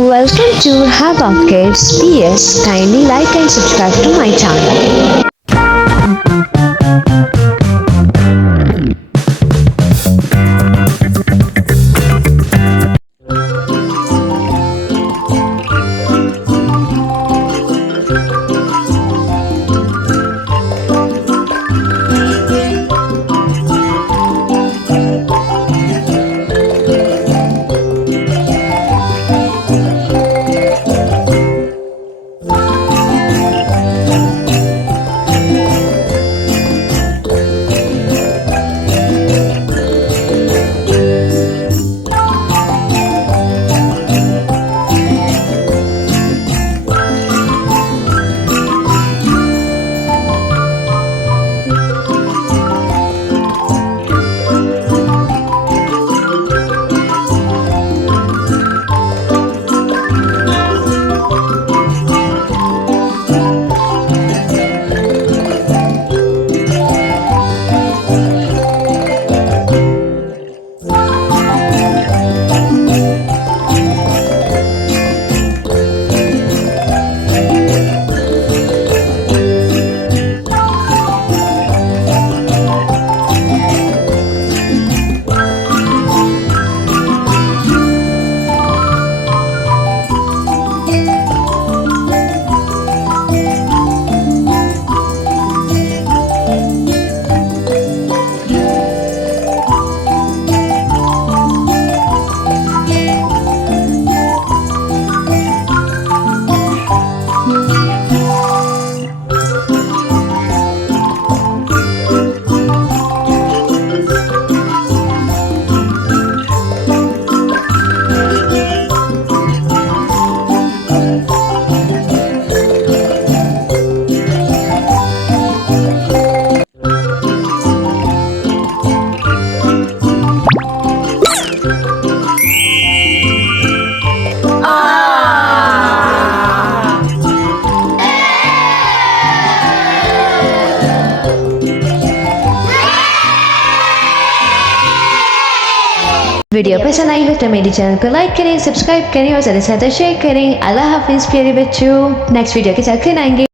Welcome to Hub of Kids PS. Kindly like and subscribe to my channel. Video पसंद आई हो तो मेरे channel को लाइक करें, सब्सक्राइब करें और ज़्यादा से ज़्यादा शेयर करें। अल्लाह हाफिज़ प्यारे बच्चों। नेक्स्ट वीडियो के साथ फिर आएंगे।